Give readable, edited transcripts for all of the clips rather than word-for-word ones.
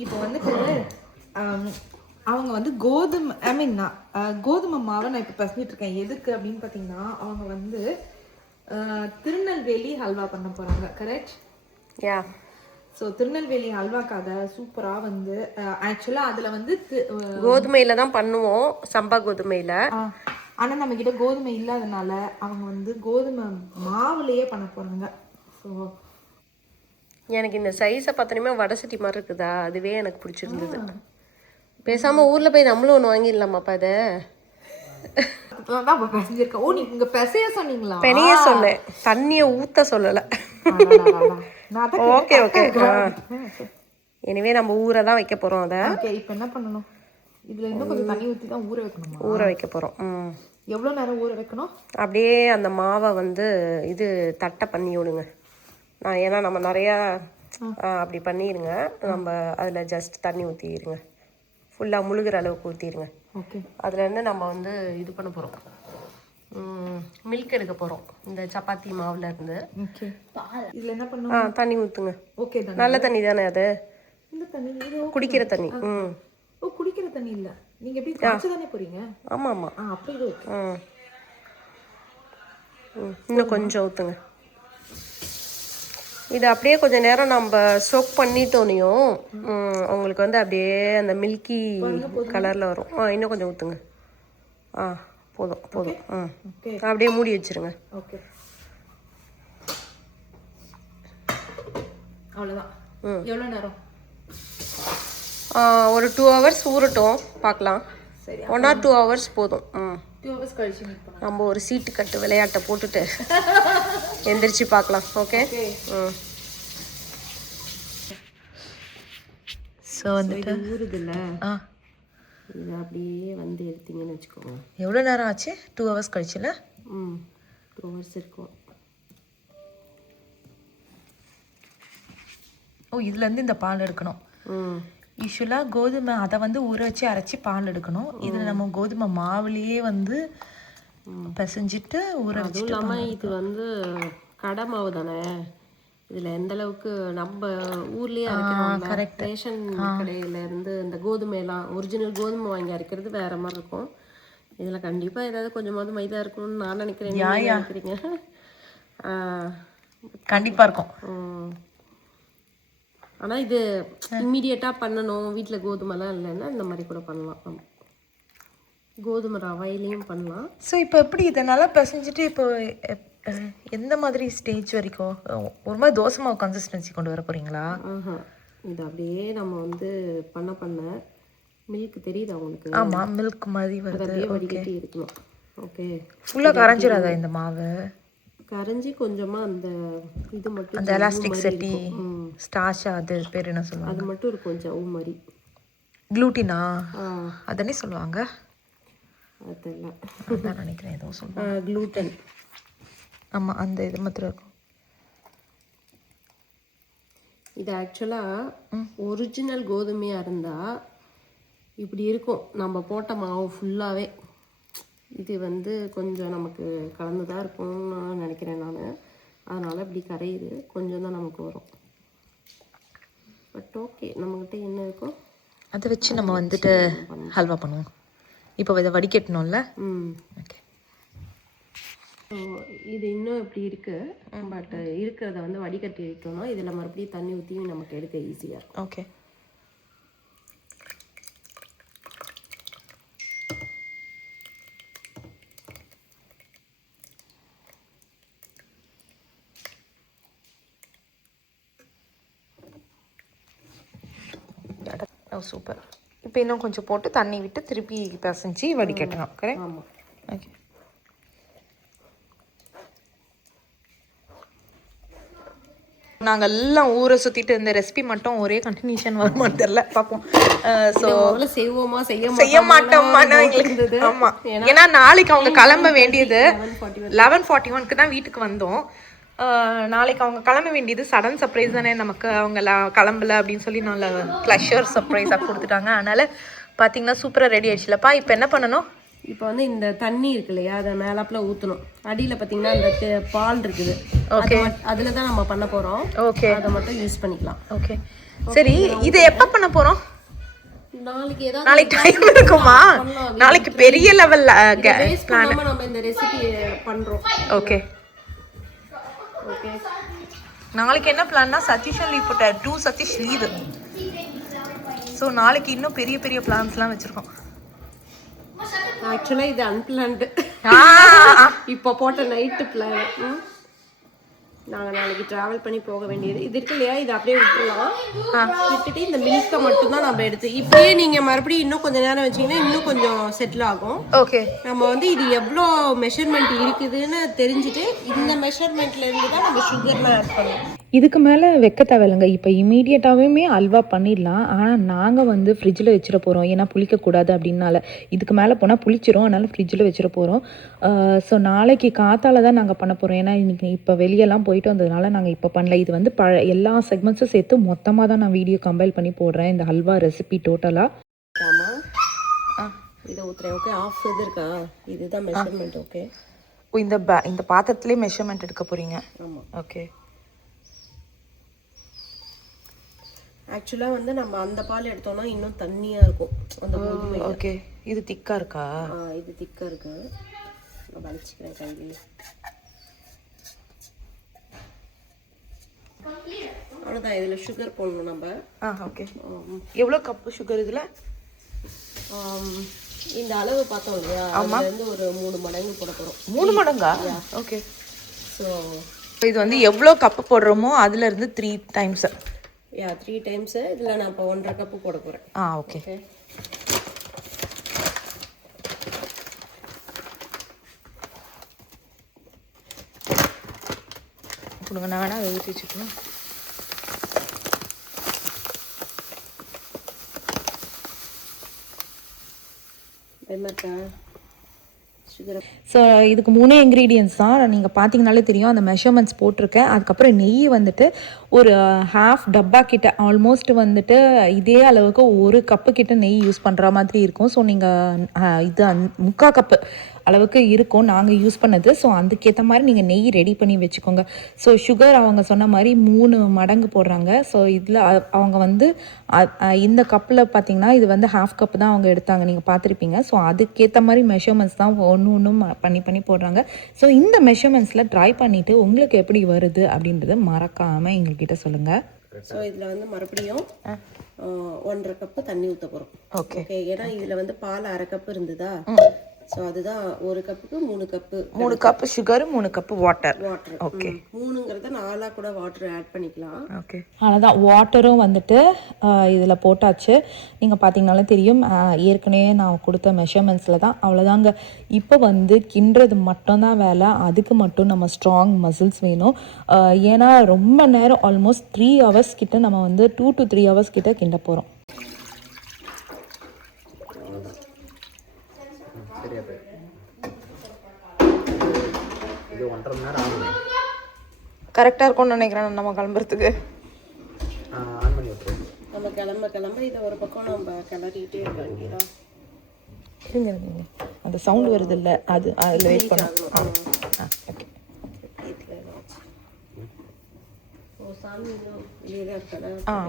இப்போ வந்துட்டு அவங்க வந்து கோதுமை மாவை நான் இப்போ பசங்கிட்டு இருக்கேன். எதுக்கு அப்படின்னு பார்த்தீங்கன்னா அவங்க வந்து திருநெல்வேலி ஹல்வா பண்ண போகிறாங்க. கரெக்ட்? யா. ஸோ திருநெல்வேலி ஹல்வாக்காக சூப்பராக வந்து ஆக்சுவலாக அதில் வந்து கோதுமையில் தான் பண்ணுவோம், சம்பா கோதுமையில். ஆனால் நம்மக்கிட்ட கோதுமை இல்லாதனால அவங்க வந்து கோதுமை மாவுலேயே பண்ண போகிறாங்க. ஸோ எனக்கு இந்த சைஸை பார்த்தோன்னே வடை சட்டி மாதிரி இருக்குதா, அதுவே எனக்கு பிடிச்சிருந்தது. பேசாமல் ஊரில் போய் நம்மளும் ஒன்று வாங்கிடலாமாப்பா அதை? ஓ நீங்க பெசைய சொன்னீங்களா? பெரிய சொன்னேன், தண்ணியை ஊற்ற சொல்லலை. Okay okay. எனவே நம்ம ஊரை தான் வைக்க போகிறோம் அதை. இப்போ என்ன பண்ணணும்? இதில் இன்னும் கொஞ்சம் தண்ணி ஊற்றி தான் ஊற வைக்கணுமா? ஊற வைக்க போகிறோம். எவ்வளோ நேரம் ஊற வைக்கணும்? அப்படியே அந்த மாவை வந்து இது தட்டை பண்ணி விடுங்க. ஏன்னா நம்ம நிறையா அப்படி பண்ணிடுங்க. நம்ம அதில் ஜஸ்ட் தண்ணி ஊற்றிடுங்க, ஃபுல்லாக முழுகிற அளவுக்கு ஊற்றிடுங்க. ஓகே. அதுலேருந்து நம்ம வந்து இது பண்ண போகிறோம், மில்க் எடுக்க போகிறோம் இந்த சப்பாத்தி மாவில் இருந்து. ஓகே. இதில் என்ன பண்ணணும்? தண்ணி ஊற்றுங்க. ஓகே. நல்ல தண்ணி தானே அது? இந்த தண்ணி குடிக்கிற தண்ணி. ஓ குடிக்கிற தண்ணி இல்லை, நீங்கள் எப்படி காய்ச்சி தானே போகிறீங்க? ஆமாம் ஆமாம். அப்போ இது ஓகே. இன்னும் கொஞ்சம் ஊற்றுங்க. இது அப்படியே கொஞ்சம் நேரம் நம்ம சோக் பண்ணிட்டோனையும் உங்களுக்கு வந்து அப்படியே அந்த மில்கி கலரில் வரும். இன்னும் கொஞ்சம் ஊற்றுங்க. போதும் போதும். அப்படியே மூடி வச்சிருங்க. ஓகே, அவ்வளோதான். எவ்வளோ நேரம்? ஒரு 2 hours ஊறட்டும், பார்க்கலாம். சரி, 1 or 2 hours போதும். 2 hours கழிச்சு மீட் பண்ணலாம். நம்ம ஒரு சீட்டு கட்டு விளையாட்டை போட்டுட்டு எந்திரிச்சு பார்க்கலாம். ஓகே. ஸோ வந்துட்டு ஊறுதில்ல, இது அப்படியே வந்து எடுத்தீங்கன்னு வச்சுக்கோங்க. எவ்வளோ நேரம் ஆச்சு? 2 hours கழிச்சுல? 2 hours இருக்கும். ஓ இதுலேருந்து இந்த பால் எடுக்கணும். யூஸ்வலாக கோதுமை அதை வந்து ஊற வச்சு அரைச்சி பால் எடுக்கணும். இதில் நம்ம கோதுமை மாவுலேயே வந்து பிசைஞ்சிட்டு ஊற வச்சு. அதுவும் இல்லாமல் இது வந்து கடை மாவு தானே, இதில் எந்த அளவுக்கு நம்ம ஊர்லேயே அரைக்கிறோம். ரேஷன் கடையில் இருந்து இந்த கோதுமையெல்லாம் ஒரிஜினல் கோதுமை வாங்கி அரைக்கிறது வேற மாதிரி இருக்கும். இதில் கண்டிப்பாக ஏதாவது கொஞ்சமாவது மைதா இருக்கும்னு நான் நினைக்கிறேன். நினைக்கிறீங்க? கண்டிப்பாக இருக்கும். ஆனால் இது இம்மிடியட்டாக பண்ணணும், வீட்டில் கோதுமைலாம் இல்லைன்னா இந்த மாதிரி கூட பண்ணலாம். கோதுமை ரவையிலையும் பண்ணலாம். ஸோ இப்போ எப்படி இதை நல்லா பிசைஞ்சிட்டு இப்போ எந்த மாதிரி ஸ்டேஜ் வரைக்கும் ஒரு மாதிரி தோசை மாவு கன்சிஸ்டன்சி கொண்டு வர போகிறீங்களா? இது அப்படியே நம்ம வந்து பண்ண மில்க் தெரியுது அவங்களுக்கு? ஆமாம், மில்க் மாதிரி வருது. அப்படியே வடிகட்டி இருக்கணும். ஓகே. ஃபுல்லாக கரைஞ்சிடாதா இந்த மாவு? கரைஞ்சி கொஞ்சமாக அந்த இது மட்டும், அந்த எலாஸ்டிக் செட்டி ஸ்டார்ச், அது பேர் என்ன சொல்லுவாங்க? அது மட்டும் இருக்கும் ஜவு மாதிரி. க்ளூட்டினா அதனே சொல்லுவாங்க. அதெல்லாம் அதான் நினைக்கிறேன், ஏதோ சொல்லுவாங்க. க்ளூட்டன். ஆமாம், அந்த இது மாத்திரம் இருக்கும். இது ஆக்சுவலாக ஒரிஜினல் கோதுமையாக இருந்தால் இப்படி இருக்கும், நம்ம போட்ட மாவு ஃபுல்லாகவே. இது வந்து கொஞ்சம் நமக்கு கலந்து தான் இருக்கும்னு நினைக்கிறேன் நான். அதனால் இப்படி கரையுது, கொஞ்சம் தான் நமக்கு வரும். பட் ஓகே, நம்மக்கிட்ட என்ன இருக்கோ அதை வச்சு நம்ம வந்துட்டு ஹல்வா பண்ணுவோம். இப்போ இதை வடிகட்டணும்ல. ஓகே. இது இன்னும் இப்படி இருக்குது, பட் இருக்கிறத வந்து வடிகட்டி வைக்கணும். இதில் மறுபடியும் தண்ணி ஊற்றி நமக்கு எடுக்க ஈஸியாக இருக்கும். ஓகே. சூப்பர். இப்போ இன்னும் கொஞ்சம் போட்டு தண்ணி விட்டு திருப்பி பிசைஞ்சு வடிகட்டணும். கரெக்ட்? ஆமாம். ஓகே. நாங்கள் எல்லாம் ஊரை சுற்றிட்டு இந்த ரெசிபி மட்டும் ஒரே கண்டினியூஷன் வருமானு தெரில, பார்ப்போம். ஸோ செய்வோமா செய்ய மாட்டோமா எங்களுக்கு. ஆமாம், ஏன்னா நாளைக்கு அவங்க கிளம்ப வேண்டியது 11:41 தான் வீட்டுக்கு வந்தோம். நாளைக்கு அவங்க கிளம்ப வேண்டியது. சடன் சர்ப்ரைஸ் தானே நமக்கு, அவங்க கிளம்பல அப்படின்னு சொல்லி நல்ல ப்ளஷர் சர்ப்ரைஸாக கொடுத்துட்டாங்க. அதனால் பார்த்தீங்கன்னா சூப்பராக ரெடி ஆயிடுச்சுலப்பா. இப்போ என்ன பண்ணணும்? இப்போ வந்து இந்த தண்ணி இருக்கு இல்லையா, அதை மேலாப்பில் ஊற்றணும். அடியில் பார்த்தீங்கன்னா அந்த பால் இருக்குது. ஓகே, அதில் தான் நம்ம பண்ண போகிறோம். ஓகே, அதை மட்டும் யூஸ் பண்ணிக்கலாம். ஓகே. சரி இது எப்ப பண்ண போறோம்? நாளைக்கு ஏதாவது நாளைக்கு டைம் இருக்குமா? நாளைக்கு பெரிய லெவல்ல பிளான் நம்ம இந்த ரெசிபி பண்றோம். Okay okay. நாளைக்கு என்ன பிளான்னா சதீஷ் லீவ் போட்டார். 2 சதீஷ் லீவு. ஸோ நாளைக்கு இன்னும் பெரிய பெரிய பிளான்ஸ்லாம் வச்சிருக்கோம். ஆக்சுவலா இது அன்பிளான்டு. இப்போ போட்ட நைட்டு பிளான். நாங்கள் நாளைக்கு ட்ராவல் பண்ணி போக வேண்டியது இது இருக்கு இல்லையா, இது அப்படியே விட்டுலாம். விட்டுட்டு இந்த மில்கை மட்டும் தான் நம்ம எடுத்து இப்படியே நீங்கள் மறுபடியும் இன்னும் கொஞ்சம் நேரம் வச்சிங்கன்னா இன்னும் கொஞ்சம் செட்டில் ஆகும். ஓகே. நம்ம வந்து இது எவ்வளோ மெஷர்மெண்ட் இருக்குதுன்னு தெரிஞ்சுட்டு இந்த மெஷர்மெண்ட்ல இருந்து தான் நம்ம சுகர்லாம் ஆட் பண்ணுவோம். இதுக்கு மேலே வைக்க தேவையில்லைங்க. இப்போ இமீடியட்டாகவே அல்வா பண்ணிடலாம். ஆனால் நாங்கள் வந்து ஃப்ரிட்ஜில் வச்சிட போகிறோம். ஏன்னா புளிக்கக்கூடாது அப்படின்னால. இதுக்கு மேலே போனால் புளிச்சிரும். அதனால் ஃப்ரிட்ஜில் வச்சிட போகிறோம். ஸோ நாளைக்கு காத்தால தான் நாங்கள் பண்ண போகிறோம். ஏன்னா இன்றைக்கி இப்போ வெளியெல்லாம் போயிட்டு வந்ததுனால நாங்கள் இப்போ பண்ணல. இது வந்து எல்லா செக்மெண்ட்ஸும் சேர்த்து மொத்தமாக தான் நான் வீடியோ கம்பைல் பண்ணி போடுறேன். இந்த ஹல்வா ரெசிபி டோட்டலாக. ஆமாம், இதை ஊற்றுறேன். ஓகே, ஆஃப் இது இருக்கா? இதுதான் மெஷர்மெண்ட். ஓகே. இந்த பாத்திரத்துலேயே மெஷர்மெண்ட் எடுக்க போகிறீங்க? ஆமாம். ஓகே. ஆக்சுவலாக வந்து நம்ம அந்த பால் எடுத்தோம்னா இன்னும் தண்ணியாக இருக்கும் அந்த கோதுமை. ஓகே. இது திக்காக இருக்கா? இது திக்காக இருக்கு. நான் வலிச்சுக்கிறேன் கையிலே. அவ்வளோதான். இதில் சுகர் போடணும் நம்ம. ஓகே. எவ்வளோ கப்பு சுகர் இதில்? இந்த அளவு பார்த்தோம் இல்லையா, அதுல இருந்து ஒரு 3 மடங்கு போட போகிறோம். 3 மடங்கா? ஓகே. ஸோ இது வந்து எவ்வளோ கப்பு போடுறோமோ அதுலேருந்து 3 டைம்ஸ். 3 டைம்ஸ். இதில் நான் இப்போ 1.5 கப்பு போட போகிறேன். ஓகே. கொடுங்க, நான் வேணா அதை ஊற்றி வச்சுக்கணும். ஸோ இதுக்கு 3 இன்க்ரீடியன்ஸ் தான். நீங்கள் பார்த்தீங்கனாலே தெரியும். அந்த மெஷர்மெண்ட்ஸ் போட்டிருக்கேன். அதுக்கப்புறம் நெய் வந்துட்டு ஒரு ½ டப்பா கிட்ட, ஆல்மோஸ்ட் வந்துட்டு இதே அளவுக்கு 1 கப்பு கிட்ட நெய் யூஸ் பண்ணுற மாதிரி இருக்கும். ஸோ நீங்கள் இது 3/4 கப்பு அளவுக்கு இருக்கும் நாங்கள் யூஸ் பண்ணது. ஸோ அதுக்கேற்ற மாதிரி நீங்கள் நெய் ரெடி பண்ணி வச்சுக்கோங்க. ஸோ சுகர் அவங்க சொன்ன மாதிரி 3 மடங்கு போடுறாங்க. ஸோ இதில் அவங்க வந்து இந்த கப்பில் பார்த்தீங்கன்னா இது வந்து ½ கப்பு தான் அவங்க எடுத்தாங்க, நீங்கள் பார்த்துருப்பீங்க. ஸோ அதுக்கேற்ற மாதிரி மெஷர்மெண்ட்ஸ் தான் ஒன்றும் பண்ணி பண்ணி ஸோ இந்த மெஷர்மெண்ட்ஸில் ட்ரை பண்ணிவிட்டு உங்களுக்கு எப்படி வருது அப்படின்றத மறக்காமல் எங்கள்கிட்ட சொல்லுங்கள். ஸோ இதில் வந்து மறுபடியும் 1.5 கப்பு தண்ணி ஊற்ற போகிறோம். ஓகே. ஏன்னா இதில் வந்து பால் 1/2 கப்பு இருந்ததா. ஸோ அதுதான் 1 கப்புக்கு 3 cup. 3 cup sugar, 3 cup water. Okay. 3ங்கிறத 4 கூட வாட்டர் ஆட் பண்ணிக்கலாம். ஓகே. அவ்வளோதான். வாட்டரும் வந்துட்டு இதில் போட்டாச்சு. நீங்கள் பார்த்தீங்கனாலே தெரியும். ஏற்கனவே நான் கொடுத்த மெஷர்மெண்ட்ஸில் தான். அவ்வளோதாங்க. இப்போ வந்து கிண்டுறது மட்டும்தான் வேலை. அதுக்கு மட்டும் நம்ம ஸ்ட்ராங் மசில்ஸ் வேணும். ஏன்னா ரொம்ப நேரம், ஆல்மோஸ்ட் 3 ஹவர்ஸ் கிட்ட நம்ம வந்து 2 to 3 ஹவர்ஸ் கிட்ட கிண்ட போகிறோம். கரெக்டாக இருக்கும்னு நினைக்கிறேன் நம்ம கிளம்புறதுக்கு. நம்ம கிளம்ப இதை ஒரு பக்கம் நம்ம கிளறிட்டே இருக்க வேண்டியதான். அந்த சவுண்ட் வருது இல்லை, அதில் வெயிட் பண்ணணும். ஓகே.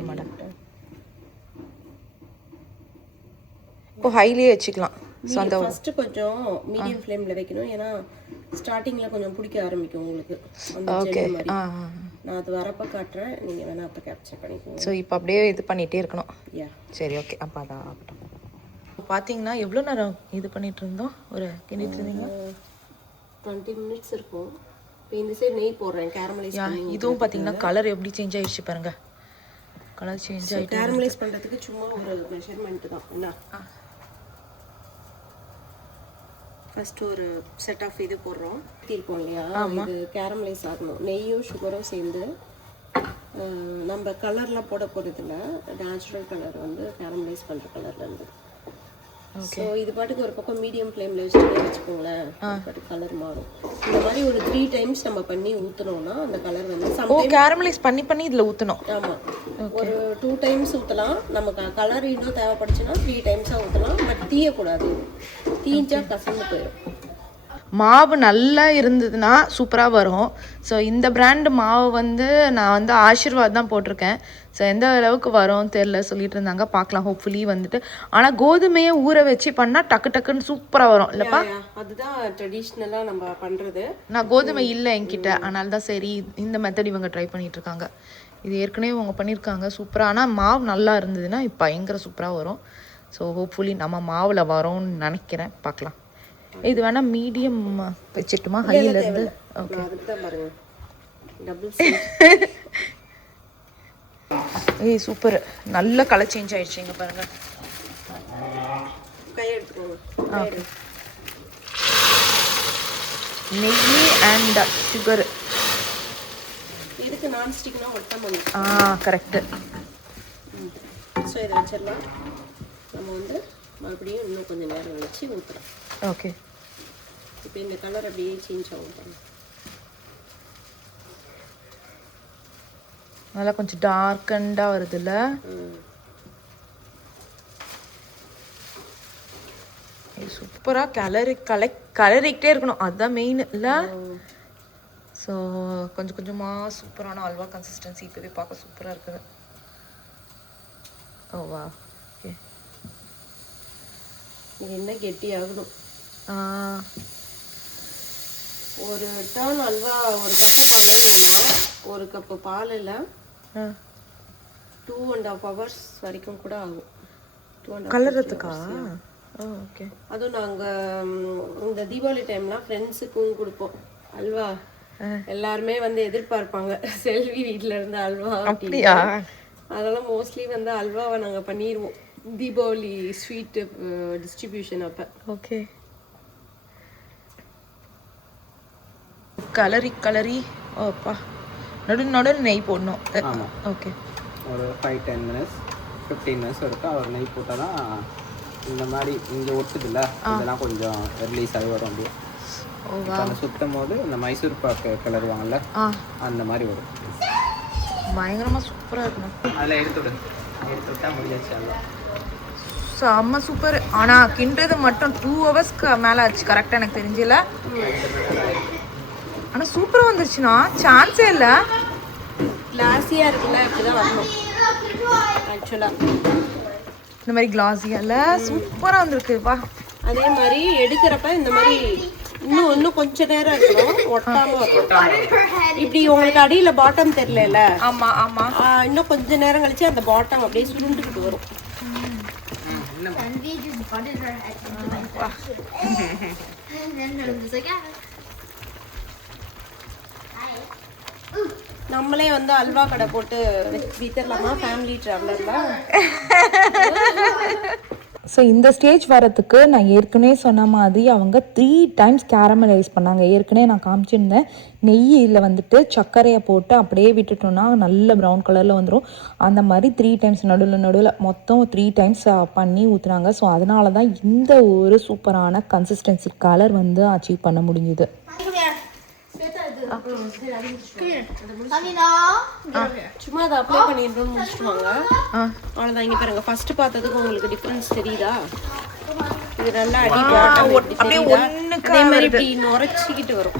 மேடம் இப்போ ஹைலியே வச்சுக்கலாம். ஸோ அந்த ஃபர்ஸ்ட் கொஞ்சம் மீடியம் ஃப்ளேமில் வைக்கணும். ஏன்னா ஸ்டார்டிங்கில் கொஞ்சம் பிடிக்க ஆரம்பிக்கும் உங்களுக்கு. ஓகே. நான் அது வரப்போ காட்டுறேன், நீங்கள் வேணால் அப்போ கேப்சர் பண்ணிக்கோங்க. ஸோ இப்போ அப்படியே இது பண்ணிகிட்டே இருக்கணும். சரி, ஓகே. அப்போ அதான் ஆகட்டும். பார்த்தீங்கன்னா எவ்வளோ நேரம் இது பண்ணிட்டு இருந்தோம்? ஒரு கிண்டிட்டு இருந்தீங்க 20 மினிட்ஸ் இருக்கும். இப்போ இந்த சைடு நெய் போடுறேன், கேரமலைஸ் பண்ணி. இதுவும் பார்த்தீங்கன்னா கலர் எப்படி சேஞ்ச் ஆகிடுச்சு பாருங்க. கலர் சேஞ்ச் ஆகிட்டு கேரமலைஸ் பண்ணுறதுக்கு சும்மா ஒரு மெஷர்மெண்ட் தான். என்ன, ஃபர்ஸ்ட் ஒரு செட் ஆஃப் இது போடுறோம், தீர்ப்போம் இல்லையா, இது கேரமலைஸ் ஆகணும். நெய்யும் சுகரும் சேர்ந்து நம்ம கலர்லாம் போட போகிறதில்ல, நேச்சுரல் கலர் வந்து கேரமலைஸ் பண்ணுற கலரில் இருந்து. ஸோ இது பாட்டுக்கு ஒரு பக்கம் மீடியம் ஃப்ளேமில் வச்சுக்கோங்களேன், பாட்டுக்கு கலர் மாறும். இந்த மாதிரி ஒரு 3 டைம்ஸ் நம்ம பண்ணி ஊற்றினோம்னா அந்த கலர் வந்து கேரமலைஸ் பண்ணி இதில் ஊற்றணும். ஆமாம், ஒரு 2 டைம்ஸ் ஊற்றலாம். நமக்கு கலர் இன்னும் தேவைப்படுச்சுன்னா 3 டைம்ஸாக ஊற்றலாம். பட் தீயக்கூடாது, தீஞ்சா கசந்து போயிடும். மாவு நல்லா இருந்ததுன்னா சூப்பராக வரும். ஸோ இந்த பிராண்டு மாவு வந்து நான் வந்து ஆசீர்வாத் தான் போட்டிருக்கேன். ஸோ எந்த அளவுக்கு வரும் தெரில, சொல்லிட்டு இருந்தாங்க. பார்க்கலாம் ஹோப்ஃபுல்லி வந்துட்டு. ஆனால் கோதுமையை ஊற வச்சு பண்ணால் டக்கு டக்குன்னு சூப்பராக வரும் இல்லைப்பா? அதுதான் ட்ரெடிஷ்னலாக நம்ம பண்ணுறது. நான் கோதுமை இல்லை என்கிட்ட, அதனால தான் சரி இந்த மெத்தட் இவங்க ட்ரை பண்ணிட்டு இருக்காங்க. இது ஏற்கனவே அவங்க பண்ணியிருக்காங்க சூப்பராக. ஆனால் மாவு நல்லா இருந்ததுன்னா இப்போ பயங்கர சூப்பராக வரும். ஸோ ஹோப்ஃபுல்லி நம்ம மாவில் வரோம்னு நினைக்கிறேன். பார்க்கலாம். இது வேணால் மீடியம் வச்சுட்டுமா ஹையிலேருந்து? ஓகே. ஏய் சூப்பர், நல்ல கலர் சேஞ்ச் ஆயிடுச்சு. இங்கே பாருங்கள். நெய் அண்ட் சுகர். இதுக்கு நான்ஸ்டிக்னா ஒட்டாமல். கரெக்டு. ஸோ இதை வச்சிடலாம். நம்ம வந்து மறுபடியும் இன்னும் கொஞ்சம் நேரம் வச்சு ஊற்றுறோம். ஓகே. இப்போ இந்த கலர் அப்படியே சேஞ்ச் ஆகும். நல்லா கொஞ்சம் டார்க்கண்டாக வருதுல்ல? சூப்பராக கலரிக்கிட்டே இருக்கணும், அதுதான் மெயின் இல்லை? ஸோ கொஞ்சம் கொஞ்சமாக சூப்பரான அல்வா கன்சிஸ்டன்சி இப்போவே பார்க்க சூப்பராக இருக்குது. ஓ வா. ஓகே. இது என்ன கெட்டி ஆகணும். ஒரு டர்ன் அல்வா ஒரு கப்பு பண்ணணும்னா ஒரு கப்பு பாலில் 2.5 hours வரைக்கும் கூட ஆகும். 2.5 கலர்றதுக்கா? ஓகே. அதுவும் நாங்கள் இந்த தீபாவளி டைம்லாம் ஃப்ரெண்ட்ஸுக்கும் கொடுப்போம் அல்வா. எல்லாருமே வந்து எதிர்பார்ப்பாங்க செல்வி வீட்டில் இருந்து அல்வா. அப்படியா? அதெல்லாம் மோஸ்ட்லி வந்து அல்வாவை நாங்கள் பண்ணிடுவோம் தீபாவளி ஸ்வீட்டு டிஸ்ட்ரிபியூஷன் அப்போ. ஓகே. கலரி ஓப்பா நடு நெய் போடணும். ஓகே. ஒரு 5-10 minutes 15 minutes வரைக்கும் அவர் நெய் போட்டால் தான் இந்த மாதிரி இங்கே ஒட்டுதில்ல, இதெல்லாம் கொஞ்சம் ரிலீஸ் ஆகி வரும். அப்படியே சுத்தம் போது இந்த மைசூர் பாக்கு கிளறுவாங்கல்ல, அந்த மாதிரி வரும். பயங்கரமாக சூப்பராக இருக்கணும். அதில் எடுத்துவிட்டா முடிஞ்சாச்சு. அதெல்லாம் செம்ம சூப்பர். ஆனால் கிண்டுறது மட்டும் 2 hours மேலே ஆச்சு கரெக்டாக எனக்கு தெரிஞ்சல. ஆனால் சூப்பராக வந்துருச்சுண்ணா, சான்ஸே இல்லை. கிளாஸியாக இருக்குல்ல, இப்படி தான் வரணும் ஆக்சுவலாக. இந்த மாதிரி கிளாஸியால சூப்பராக வந்திருக்கு வா. அதே மாதிரி எடுக்கிறப்ப இந்த மாதிரி இன்னும் கொஞ்ச நேரம் இருக்கணும், ஒட்டாம இப்படி. உங்களுக்கு அடியில பாட்டம் தெரியல? ஆமா ஆமா. இன்னும் கொஞ்ச நேரம் கழிச்சு அந்த பாட்டம் அப்படியே சுருண்டுக்கிட்டு வரும். நம்மளே வந்து அல்வா கடை போட்டு வித்தரலாமா ஃபேமிலி ட்ராவலர்ல? ஸோ இந்த ஸ்டேஜ் வரத்துக்கு நான் ஏற்கனவே சொன்ன மாதிரி அவங்க 3 times கேரமலைஸ் பண்ணாங்க. ஏற்கனவே நான் காமிச்சிருந்தேன். நெய்யில் வந்துட்டு சர்க்கரையை போட்டு அப்படியே விட்டுட்டோன்னா நல்ல ப்ரௌன் கலரில் வந்துடும். அந்த மாதிரி 3 times நடுவில் மொத்தம் 3 times பண்ணி ஊற்றுனாங்க. ஸோ அதனால தான் இந்த ஒரு சூப்பரான கன்சிஸ்டன்சி கலர் வந்து அச்சீவ் பண்ண முடிஞ்சுது. சும்மா அதை அப்ளை பண்ணிட்டு முடிச்சுடுவாங்க. அவ்வளோதான். இங்கே பாருங்க, ஃபர்ஸ்ட் பார்த்ததுக்கு உங்களுக்கு டிஃபரன்ஸ் தெரியுதா? இது நல்லா அதே மாதிரி இப்படி நுரைச்சிக்கிட்டு வரும்.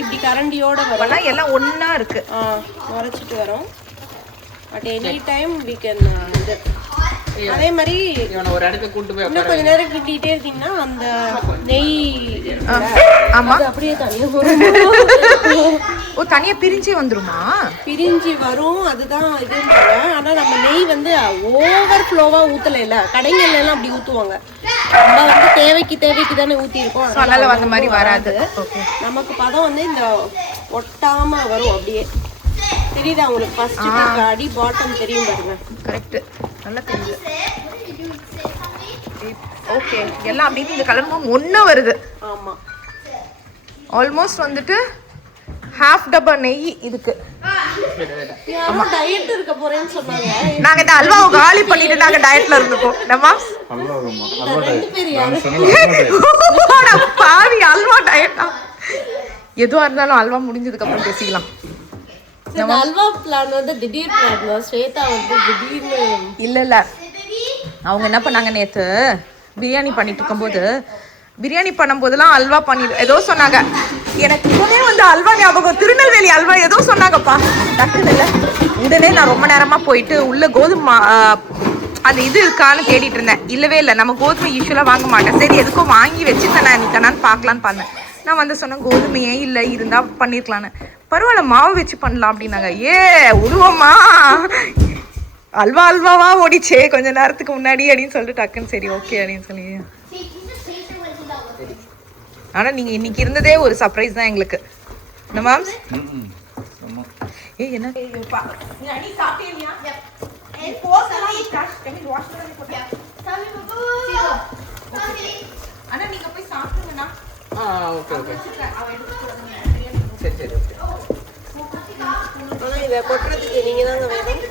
இப்படி கரண்டியோட வரும், எல்லாம் ஒன்னா இருக்கு. நுரைச்சிட்டு வரும். At any time we can அதே மாதிரி ஒரு இடத்துக்கு கூட்டு போய் இன்னும் கொஞ்ச நேரம் கிட்டிகிட்டே இருக்கீங்கன்னா அந்த நெய் அப்படியே தனியா தனியா பிரிஞ்சு வந்துருமா? பிரிஞ்சு வரும், அதுதான் இதுன்னு. ஆனா நம்ம நெய் வந்து ஓவர் ஃப்ளோவா ஊத்தல இல்ல, கடைங்கள்ல எல்லாம் அப்படி ஊத்துவாங்க. நம்ம வந்து தேவைக்கு தானே ஊத்தி இருக்கோம், அதனால அந்த மாதிரி வராது. நமக்கு பதம் வந்து இந்த ஒட்டாம வரும். அப்படியே தெரியுதா உங்களுக்கு? ஃபர்ஸ்ட் அடி பாட்டம் தெரியும் பாருங்க. கரெக்ட், நல்லா தெரியுது. ஓகே, எல்லாம் அப்படியே இந்த கலர் ஒண்ணா வருது. ஆமா, ஆல்மோஸ்ட் வந்துட்டு half டப்பா நெய் இதுக்கு. ஆமா, டயட் இருக்க போறேன்னு சொன்னாங்க. நாங்க இந்த அல்வாவை காலி பண்ணிட்டு நாங்க டயட்ல இருந்துட்டோம். நம்ம பாவி அல்வா டயட்டா? எதுவா இருந்தாலும் அல்வா முடிஞ்சதுக்கு அப்புறம் பேசிக்கலாம். அல்வா பிளான் வந்து திடீர் பிளான். ஸ்வேதா வந்து திடீர்னு இல்ல அவங்க என்ன பண்ணாங்க, நேத்து பிரியாணி பண்ணிட்டு இருக்கும்போது பிரியாணி பண்ணும்போதெல்லாம் அல்வா பண்ணிடு ஏதோ சொன்னாங்க. எனக்கு உடனே வந்து அல்வா ஞாபகம், திருநெல்வேலி அல்வா ஏதோ சொன்னாங்கப்பா டக்குன்னு இல்லை. உடனே நான் ரொம்ப நேரமாக போயிட்டு உள்ள கோதுமை அது இது இருக்கான்னு தேடிட்டு இருந்தேன். இல்லவே இல்லை. நம்ம கோதுமை யூஸ்வலாக வாங்க மாட்டேன். சரி எதுக்கும் வாங்கி வச்சுட்டேன் இன்னைக்கு பார்க்கலான்னு பண்ணேன். நான் வந்து சொன்னேன் கோதுமையே இல்லை, இருந்தால் பண்ணியிருக்கலான்னு. பரவாயில்ல மாவு வச்சு பண்ணலாம் அப்படின்னாங்க. உருவமா அல்வாவா ஓடிச்சே கொஞ்ச நேரத்துக்கு முன்னாடி அப்படின்னு சொல்லிட்டு டக்குன்னு சரி ஓகே அப்படின்னு சொல்லி. ஆனால் நீங்கள் இன்னைக்கு இருந்ததே ஒரு சர்ப்ரைஸ் தான் எங்களுக்கு. என்ன மேம்? என்ன ஆனா நீங்க போய் சாப்பிடுங்கண்ணா. ஓகே ஓகே சரி சரி ஓகே. ஆனால் இதை கொட்டுறதுக்கு நீங்கள் தாங்க வேணும்.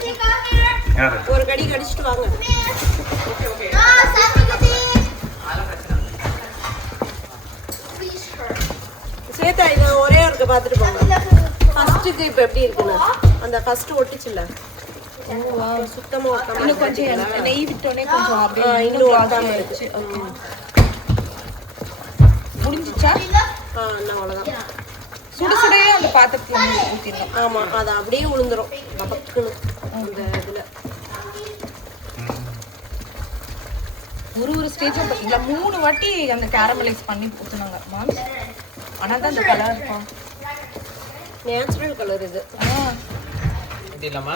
ஒரு கடி கடிச்சிட்டு வாங்க. சேத்தா இதை ஒரே ஒருக்க பார்த்துட்டு போங்க. ஃபர்ஸ்ட்டுக்கு இப்போ எப்படி இருக்குன்னு அந்த ஃபர்ஸ்ட் ஒட்டிச்சுல்ல சுத்தமாக ஒட்டாம இன்னும் கொஞ்சம் நெய் விட்டோடனே கொஞ்சம் அப்படியே இன்னும் ஒட்டாம இருக்கு. முடிஞ்சிச்சா? இன்னும் அவ்வளோதான். சுட சுடையே அந்த பாத்திரத்துல ஊற்றிடலாம். ஆமாம், அது அப்படியே விழுந்துரும் நமக்குன்னு அந்த இதில். ஒரு ஸ்டேஜும் பார்த்தீங்களா 3 வாட்டி அந்த கேரமலைஸ் பண்ணி ஊற்றுனாங்க மேம். ஆனால் தான் அந்த கலர் இருக்கும். நேச்சுரல் கலர் இது. ஊற்றிடலாமா?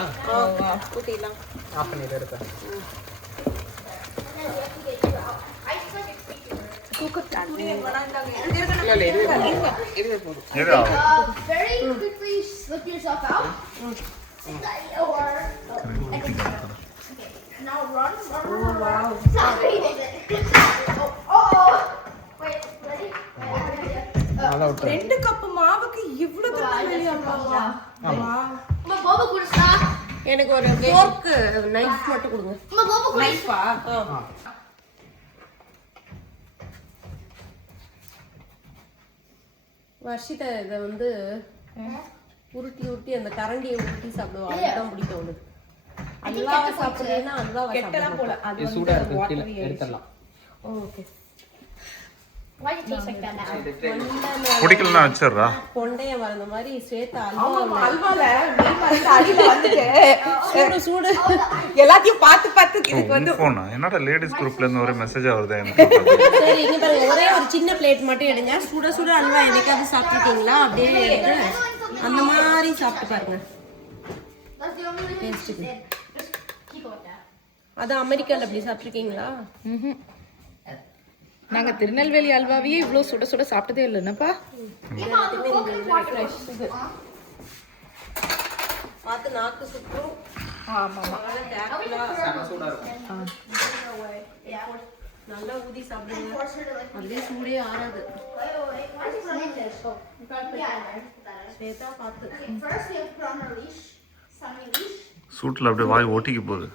ஊற்றிடலாம். ஆஃப் பண்ணிட்டு இருக்கேன். Very quickly slip yourself out. Or okay. Now run. Oh wow! Sorry. Oh. Wait. Ready? 2 cup மாவுக்கு இவ்வளவு திருநெல்வேலி அல்வாவா? அம்மா பாபா குடுடா. எனக்கு ஒரு ஃபோர்க் நைஃப் மட்டும் கொடுங்க. அம்மா பாபா குடு. நைஃபா? வர்ஷிதா இதை வந்து உருட்டி அந்த கரண்டியை உருட்டி சாப்பிடுவோம். அதுதான் பிடிக்கும் அவளுக்கு. அல்வாவை சாப்பிடுறேன்னா அல்வாவை கெட்டலாம் போல. அது இது சூடா இருக்கு. கீழ எடுத்துடலாம். Okay. Why does it taste like that now? குடிக்கலனா வச்சிரறா. பொண்டைய வந்த மாதிரி ஸ்வேதா அல்வால நெய் மறந்து அடியில வந்துட்டு சூடு எல்லாத்தையும் பார்த்து இதுக்கு வந்து போன் என்னடா லேடிஸ் குரூப்ல இருந்து ஒரு மெசேஜ் வருது எனக்கு. சரி இங்க பாருங்க, ஒரே ஒரு சின்ன பிளேட் மட்டும் எடுங்க. சுட அல்வா என்னைக்காவது சாப்பிட்டுருக்கீங்களா? அப்படியே எடுத்து அந்த மாதிரி சாப்பிட்டு பாருங்க. That's the only way to do it. Just keep it like that. அது அமெரிக்கால அப்படி சாப்பிட்டுருக்கீங்களா? நாங்க திருநெல்வேலி அல்வாவையே இவ்வளவு சுட சாப்பிட்டதே இல்லை. என்னப்பா பார்த்து நாக்கு சுற்றும். சூடா இருக்கும். நல்லா ஊதி சாப்பிடுங்க. அப்படியே சூடே ஆறாது. ஸ்வேதா பார்த்து. First we have to put on our leash. Sunny leash. சூட்ல அப்படியே வாய் ஓட்டிக்கு போகுது.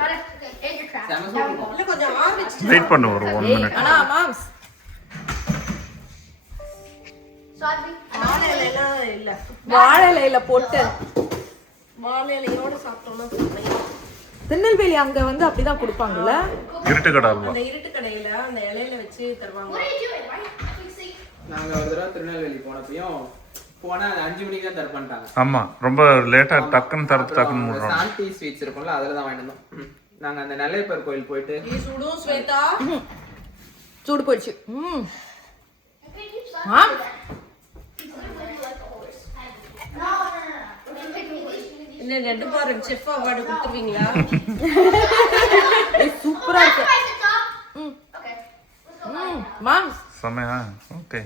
Got it. Okay, and your crab. இன்னும் கொஞ்சம் ஆற வச்சு வெயிட் பண்ணு ஒரு 1 மினிட். ஆனா மாம்ஸ் Sadly. வாழை இலைலாம் இல்ல. வாழை இலையில போட்டு வாழை இலையோட சாப்பிட்டோம்னா திருநெல்வேலி அங்க வந்து அப்படிதான் கொடுப்பாங்கல்ல. இருட்டு கடை அல்வா. அந்த இருட்டு கடையில அந்த இலையில வச்சு தருவாங்க. What are you doing? Why are you sleep? நாங்க ஒரு தடவை திருநெல்வேலி போனப்பையும் போனா 5 மணிக்கு தான் தர பண்ணிட்டாங்க. ஆமா ரொம்ப லேட்டா டக்குன்னு மூடுறாங்க. சாந்தி ஸ்வீட்ஸ் இருக்கும்ல அதுல தான் வாங்கிட்டு வந்தோம். நாங்க அந்த நெல்லையப்பர் கோயில் போயிட்டு நீ சுடும் ஸ்வேதா. சூடு போயிடுச்சு. Okay, keep silent. மாம் No. Okay, take me leash. இன்னும் 2 பார் செஃப் அவார்டு கொடுத்துருவீங்களா? சூப்பரா இருக்கு. Right at the top. Okay. Let's go back. Mom சமையா ஓகே.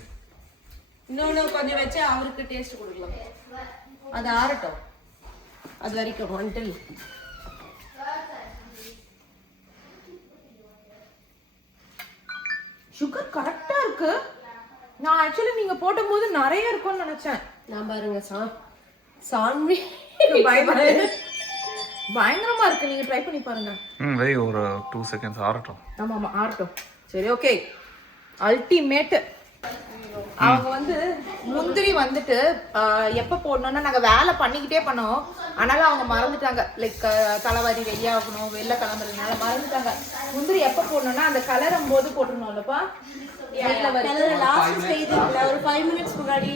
இன்னொன்னு கொஞ்சம் வச்சு அவருக்கு டேஸ்ட் கொடுக்கலாம். அது ஆறட்டும். அது வரைக்கும் until சுகர் கரெக்டா இருக்கு. நான் ஆக்சுவலி நீங்க போடும்போது நிறைய இருக்கும்னு நினைச்சேன். நான் பாருங்க சான்வி பயங்கரமா இருக்கு. நீங்க ட்ரை பண்ணி பாருங்க. வெய் ஒரு 2 செகண்ட்ஸ் ஆறட்டும். ஆமா ஆறட்டும். சரி ஓகே. அல்டிமேட். அவங்க வந்து முந்திரி வந்துட்டு எப்போ போடணும்னா நாங்கள் வேலை பண்ணிக்கிட்டே பண்ணோம். அதனால அவங்க மறந்துட்டாங்க. லைக் தலைவாரி வெள்ளையாகணும், வெள்ளை கிளம்புறதுனால மறந்துட்டாங்க. முந்திரி எப்போ போடணும்னா அந்த கலரும் போது போட்டுருணும்லப்பா. லாஸ்ட் ஸ்டேஜ்ல ஒரு 5 மினிட்ஸ் முன்னாடி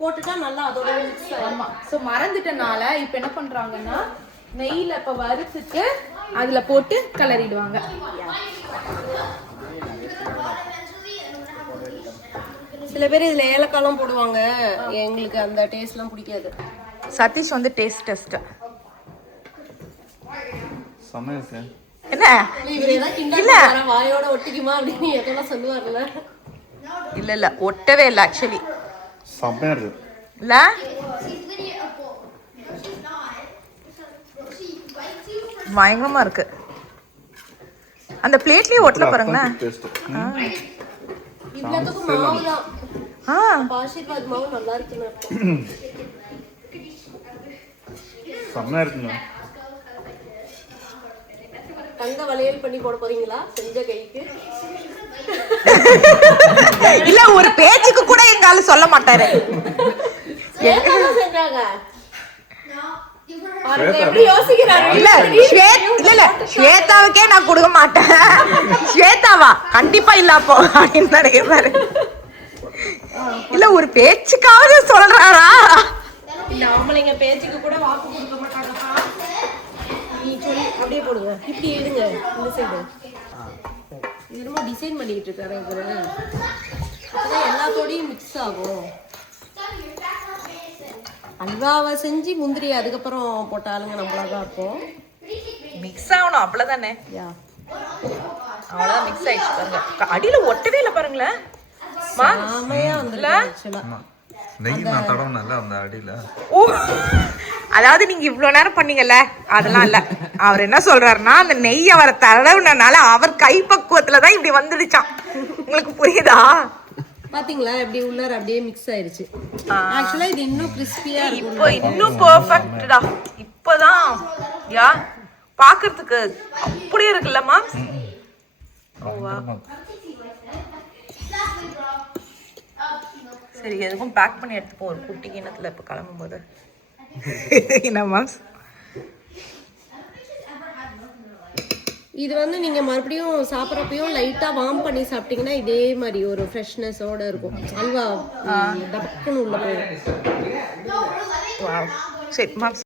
போட்டுட்டா நல்லா அதோட மிக்ஸ் ஆகும். ஆமா. ஸோ மறந்துட்டனால இப்போ என்ன பண்றாங்கன்னா நெய்யில் இப்போ வறுத்துட்டு அதுல போட்டு கலரிடுவாங்க. சில பேர் இதுல ஏலக்காய்லாம் போடுவாங்க. எங்களுக்கு அந்த டேஸ்ட்லாம் பிடிக்காது. சதீஷ் வந்து டேஸ்ட் செம்மையா என்ன இல்ல வாயோட ஒட்டிக்குமா அப்படின்னு எதெல்லாம் சொல்லுவார்ல. இல்ல ஒட்டவே இல்லை ஆக்சுவலி. செம்மையா இருக்கு இல்ல பயங்கரமா இருக்கு. அந்த பிளேட்லயே ஒட்டல பாருங்களேன். இவ்வளவுக்கு மாவு தான். ஆசீர்வாத் மாவு நல்லா இருக்குன்னு செம்மையா இருக்குங்க. தங்க வளையல் பண்ணி போட போறீங்களா செஞ்ச கைக்கு? இல்ல ஒரு பேச்சுக்கு கூட எங்கால சொல்ல மாட்டாரு. செஞ்சாங்க எப்படி யோசிக்கிறாரு? இல்ல ஸ்வேதாவுக்கே நான் கொடுக்க மாட்டேன். ஸ்வேதாவா கண்டிப்பா இல்ல அப்போ அப்படின்னு நினைக்கிறாரு. இல்ல ஒரு பேச்சுக்காவது சொல்றாரா? இல்ல ஆம்பளைங்க பேச்சுக்கு கூட வாக்கு கொடுக்க மாட்டாங்கப்பா. நீ சொல்லி அப்படியே போடுங்க. இப்படி எடுங்க இந்த சைடு. இது ரொம்ப டிசைன் பண்ணிட்டு இருக்காரு இவரு. அப்பதான் எல்லாத்தோடையும் மிக்ஸ் ஆகும். அல்வாவை செஞ்சு முந்திரி அதுக்கப்புறம் போட்ட ஆளுங்க நம்மளாதான் இருப்போம். மிக்ஸ் ஆகணும் அவ்வளவுதானே. அவ்வளவுதான் மிக்ஸ் ஆயிடுச்சு பாருங்க. அடியில ஒட்டவே இல்லை பாருங்களேன். செமையா வந்துருச்சு. நெய் நான் தடவுனல அந்த அடியில. ஓ அதாவது நீங்க இவ்வளவு நேரம் பண்ணீங்கல்ல அதெல்லாம் இல்ல. அவர் என்ன சொல்றாருன்னா அந்த நெய் அவரை தடவுனால அவர் கைப்பக்குவத்துலதான் இப்படி வந்துடுச்சான். உங்களுக்கு புரியுதா? பாத்தீங்களா எப்படி உள்ளார அப்படியே மிக்ஸ் ஆயிருச்சு. ஆக்சுவலா இது இன்னும் கிறிஸ்பியா இருக்கும். இப்போ இன்னும் பெர்ஃபெக்ட்டா இப்போதான் யா பாக்குறதுக்கு அப்படியே இருக்குல்லம்மா. சரி எதுக்கும் பேக் பண்ணி எடுத்துப்போம் ஒரு குட்டி கிணத்துல இப்போ கிளம்பும் போது. என்ன மேம் இது வந்து நீங்க மறுபடியும் சாப்பிட்றப்பையும் லைட்டா வார்ம் பண்ணி சாப்பிட்டீங்கன்னா இதே மாதிரி ஒரு ஃப்ரெஷ்னஸோட இருக்கும். அல்வா டபக்குன்னு உள்ள போகும். சரி மேம்.